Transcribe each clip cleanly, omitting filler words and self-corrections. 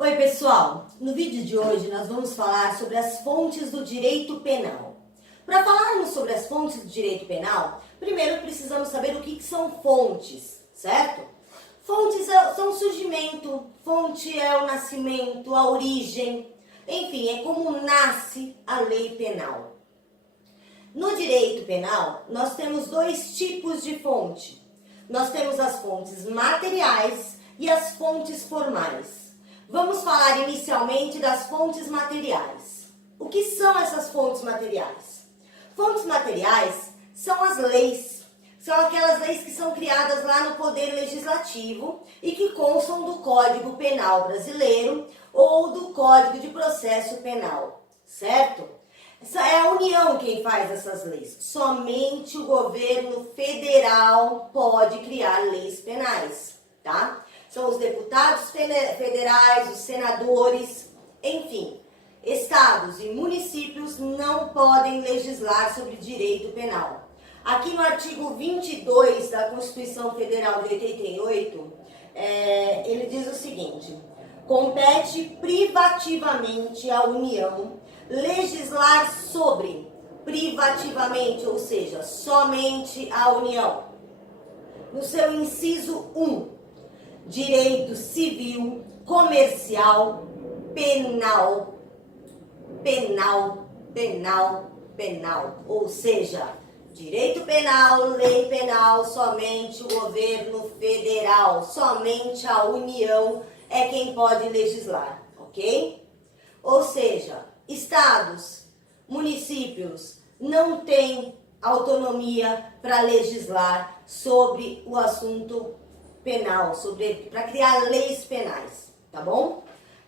Oi pessoal, no vídeo de hoje nós vamos falar sobre as fontes do direito penal. Para falarmos sobre as fontes do direito penal, primeiro precisamos saber o que são fontes, certo? Fontes são o surgimento, fonte é o nascimento, a origem, enfim, é como nasce a lei penal. No direito penal, nós temos dois tipos de fonte. Nós temos as fontes materiais e as fontes formais. Vamos falar inicialmente das fontes materiais. O que são essas fontes materiais? Fontes materiais são as leis. São aquelas leis que são criadas lá no Poder Legislativo e que constam do Código Penal brasileiro ou do Código de Processo Penal, certo? É a União quem faz essas leis. Somente o governo federal pode criar leis penais, tá? São os deputados federais, os senadores, enfim, estados e municípios não podem legislar sobre direito penal. Aqui no artigo 22 da Constituição Federal de 88, ele diz o seguinte: compete privativamente à União legislar sobre, privativamente, ou seja, somente a União. No seu inciso 1, direito civil, comercial, penal, ou seja, direito penal, lei penal, somente o governo federal, somente a União é quem pode legislar, ok? Ou seja, estados, municípios não têm autonomia para legislar sobre o assunto penal, para criar leis penais, tá bom?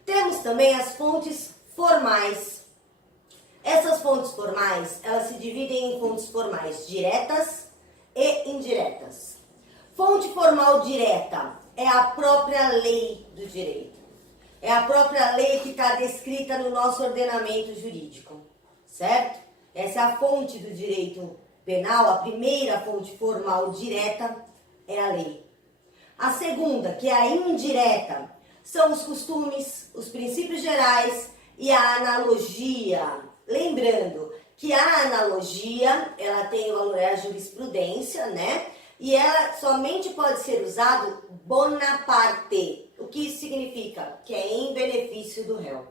Temos também as fontes formais. Essas fontes formais, elas se dividem em fontes formais diretas e indiretas. Fonte formal direta é a própria lei do direito. É a própria lei que está descrita no nosso ordenamento jurídico, certo? Essa é a fonte do direito penal, a primeira fonte formal direta é a lei. A segunda, que é a indireta, são os costumes, os princípios gerais e a analogia. Lembrando que a analogia, ela tem o valor, é a jurisprudência, né? E ela somente pode ser usado bona parte. O que isso significa? Que é em benefício do réu,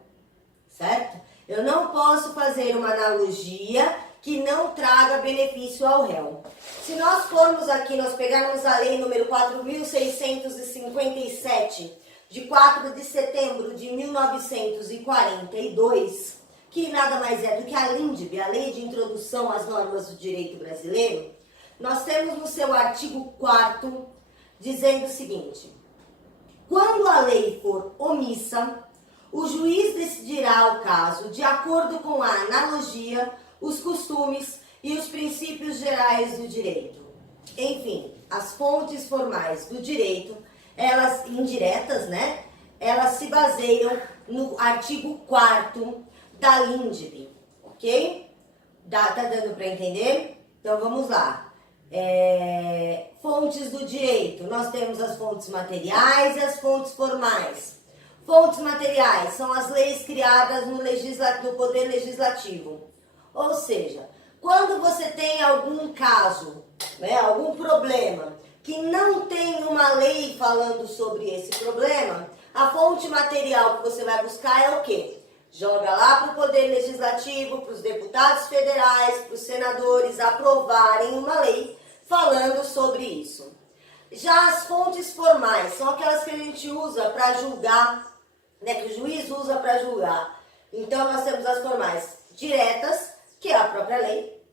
certo? Eu não posso fazer uma analogia que não traga benefício ao réu. Se nós formos aqui, nós pegarmos a lei número 4.657, de 4 de setembro de 1942, que nada mais é do que a LINDB, a Lei de Introdução às Normas do Direito Brasileiro, nós temos no seu artigo 4º dizendo o seguinte: quando a lei for omissa, o juiz decidirá o caso de acordo com a analogia, os costumes e os princípios gerais do direito. Enfim, as fontes formais do direito, elas indiretas, né? Elas se baseiam no artigo 4º da LINDB, ok? Tá dando para entender? Então vamos lá. Fontes do direito, nós temos as fontes materiais e as fontes formais. Fontes materiais são as leis criadas no Poder Legislativo. Ou seja, quando você tem algum caso, né, algum problema, que não tem uma lei falando sobre esse problema, a fonte material que você vai buscar é o quê? Joga lá para o Poder Legislativo, para os deputados federais, para os senadores aprovarem uma lei falando sobre isso. Já as fontes formais são aquelas que a gente usa para julgar, né, que o juiz usa para julgar. Então nós temos as formais diretas, que é a própria lei,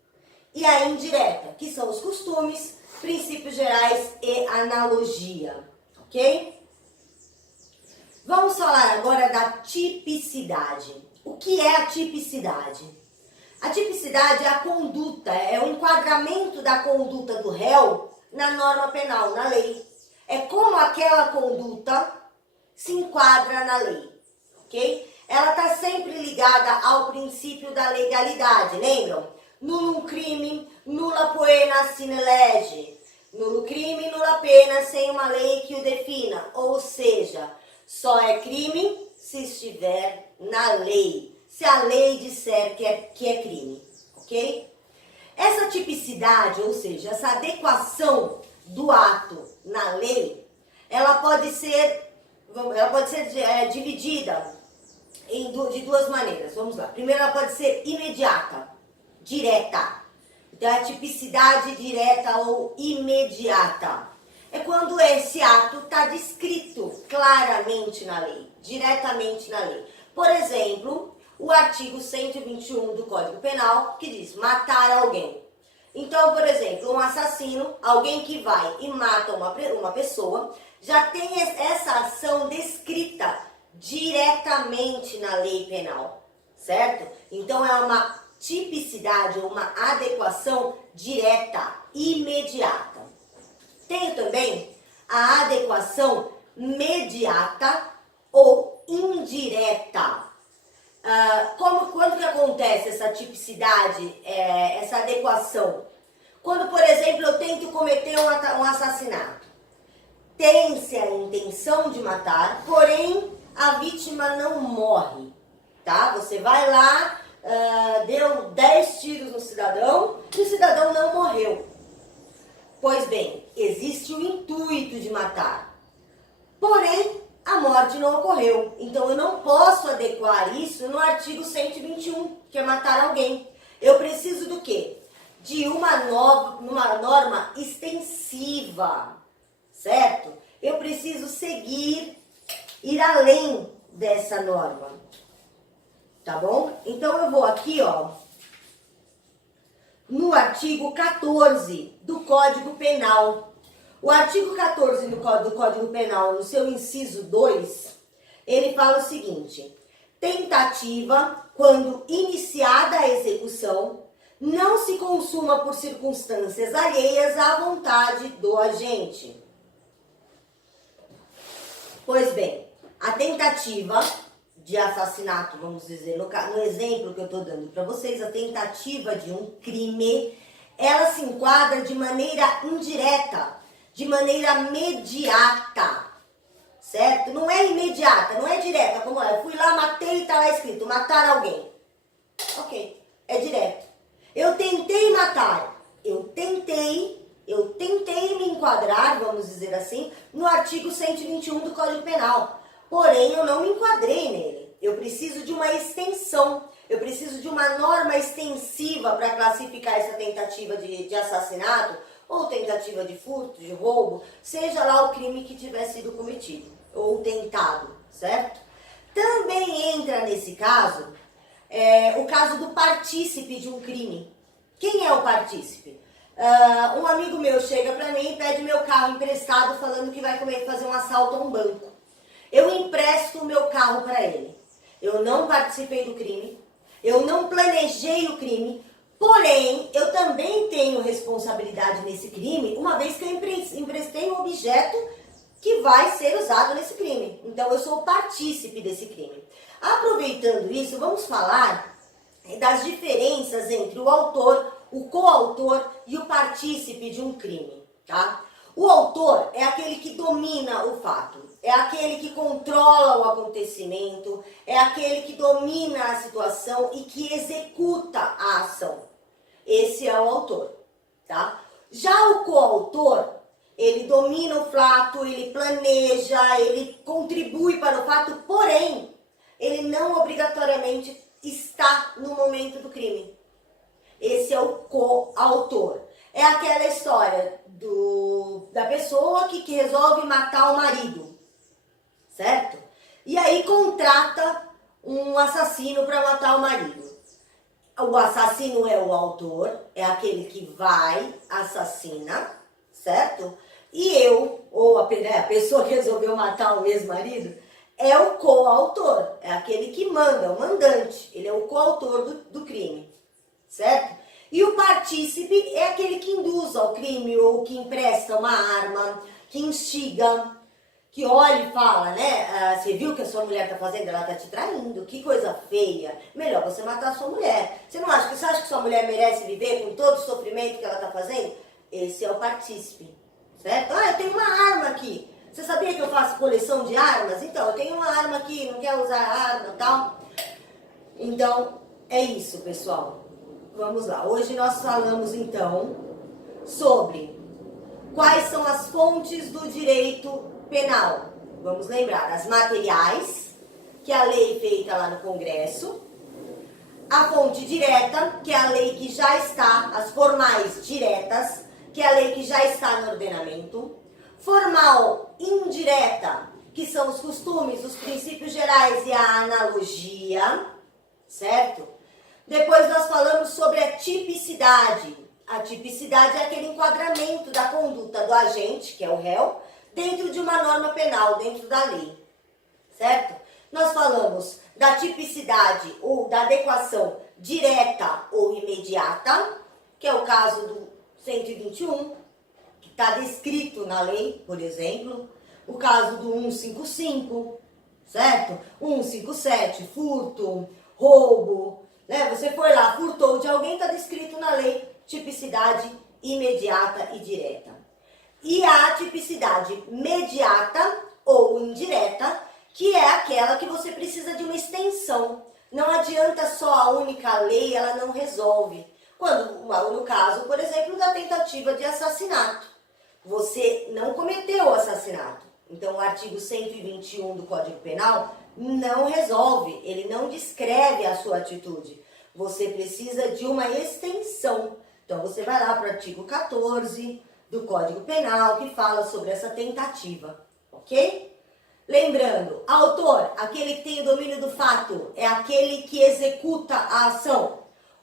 e a indireta, que são os costumes, princípios gerais e analogia, ok? Vamos falar agora da tipicidade. O que é a tipicidade? A tipicidade é a conduta, é o enquadramento da conduta do réu na norma penal, na lei. É como aquela conduta se enquadra na lei, ok? Ela está sempre ligada ao princípio da legalidade, lembram? Nullum crime, nulla poena sine lege. Nullo crime, nulla pena, sem uma lei que o defina. Ou seja, só é crime se estiver na lei, se a lei disser que é crime, ok? Essa tipicidade, ou seja, essa adequação do ato na lei, ela pode ser dividida de duas maneiras. Vamos lá. Primeiro, ela pode ser imediata, direta. Então, a tipicidade direta ou imediata é quando esse ato está descrito claramente na lei, diretamente na lei. Por exemplo, o artigo 121 do Código Penal, que diz matar alguém. Então, por exemplo, um assassino, alguém que vai e mata uma pessoa, já tem essa ação descrita diretamente na lei penal, certo? Então, é uma tipicidade ou uma adequação direta, imediata. Tem também a adequação mediata ou indireta. Quando que acontece essa tipicidade, essa adequação? Quando, por exemplo, eu tento cometer um assassinato. Tem-se a intenção de matar, porém a vítima não morre, tá? Você vai lá, deu 10 tiros no cidadão e o cidadão não morreu. Pois bem, existe o intuito de matar, porém a morte não ocorreu. Então eu não posso adequar isso no artigo 121, que é matar alguém. Eu preciso do quê? De uma norma extensiva, certo? Eu preciso ir além dessa norma, tá bom? Então eu vou aqui, ó, no artigo 14 do Código Penal. O artigo 14 do Código Penal, no seu inciso 2, ele fala o seguinte: tentativa, quando iniciada a execução, não se consuma por circunstâncias alheias à vontade do agente. Pois bem, a tentativa de assassinato, vamos dizer, no exemplo que eu estou dando para vocês, a tentativa de um crime, ela se enquadra de maneira indireta, de maneira mediata, certo? Não é imediata, não é direta, como é, eu fui lá, matei e está lá escrito, matar alguém. Ok, é direto. Eu tentei matar, eu tentei me enquadrar, vamos dizer assim, no artigo 121 do Código Penal. Porém, eu não me enquadrei nele. Eu preciso de uma extensão, eu preciso de uma norma extensiva para classificar essa tentativa de assassinato, ou tentativa de furto, de roubo, seja lá o crime que tiver sido cometido, ou tentado, certo? Também entra nesse caso, o caso do partícipe de um crime. Quem é o partícipe? Um amigo meu chega para mim e pede meu carro emprestado, falando que vai fazer um assalto a um banco. Eu empresto o meu carro para ele. Eu não participei do crime, eu não planejei o crime, porém, eu também tenho responsabilidade nesse crime, uma vez que eu emprestei um objeto que vai ser usado nesse crime. Então, eu sou partícipe desse crime. Aproveitando isso, vamos falar das diferenças entre o autor, o coautor e o partícipe de um crime, tá? O autor é aquele que domina o fato, é aquele que controla o acontecimento, é aquele que domina a situação e que executa a ação. Esse é o autor, tá? Já o coautor, ele domina o fato, ele planeja, ele contribui para o fato, porém, ele não obrigatoriamente está no momento do crime. Esse é o coautor. É aquela história da pessoa que resolve matar o marido, certo? E aí contrata um assassino para matar o marido. O assassino é o autor, é aquele que vai, assassina, certo? E ou a pessoa que resolveu matar o ex-marido, é o coautor, é aquele que manda, o mandante, ele é o coautor do crime, certo? E o partícipe é aquele que induz ao crime ou que empresta uma arma, que instiga, que olha e fala, né? Você viu o que a sua mulher está fazendo? Ela está te traindo, que coisa feia. Melhor você matar a sua mulher. Você acha que sua mulher merece viver com todo o sofrimento que ela está fazendo? Esse é o partícipe, certo? Eu tenho uma arma aqui. Você sabia que eu faço coleção de armas? Então, eu tenho uma arma aqui, não quer usar a arma e tal. Então, é isso, pessoal. Vamos lá. Hoje nós falamos, então, sobre quais são as fontes do direito penal. Vamos lembrar, as materiais, que é a lei feita lá no Congresso. A fonte direta, que é a lei que já está, as formais diretas, que é a lei que já está no ordenamento. Formal indireta, que são os costumes, os princípios gerais e a analogia, certo? Depois nós falamos sobre a tipicidade. A tipicidade é aquele enquadramento da conduta do agente, que é o réu, dentro de uma norma penal, dentro da lei, certo? Nós falamos da tipicidade ou da adequação direta ou imediata, que é o caso do 121, que está descrito na lei, por exemplo. O caso do 155, certo? 157, furto, roubo, né? Você foi lá, furtou de alguém, está descrito na lei, tipicidade imediata e direta. E a tipicidade mediata ou indireta, que é aquela que você precisa de uma extensão. Não adianta só a única lei, ela não resolve. Quando, no caso, por exemplo, da tentativa de assassinato, você não cometeu o assassinato. Então, o artigo 121 do Código Penal não resolve, ele não descreve a sua atitude. Você precisa de uma extensão. Então, você vai lá para o artigo 14 do Código Penal, que fala sobre essa tentativa, ok? Lembrando, autor, aquele que tem o domínio do fato, é aquele que executa a ação.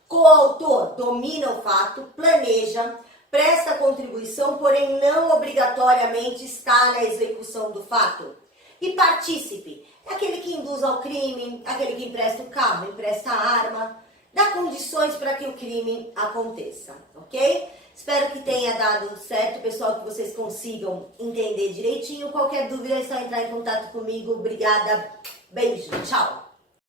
Coautor, domina o fato, planeja, presta contribuição, porém não obrigatoriamente está na execução do fato. E partícipe, é aquele que induz ao crime, aquele que empresta o carro, empresta a arma, dá condições para que o crime aconteça, ok? Espero que tenha dado certo, pessoal, que vocês consigam entender direitinho. Qualquer dúvida é só entrar em contato comigo. Obrigada, beijo, tchau!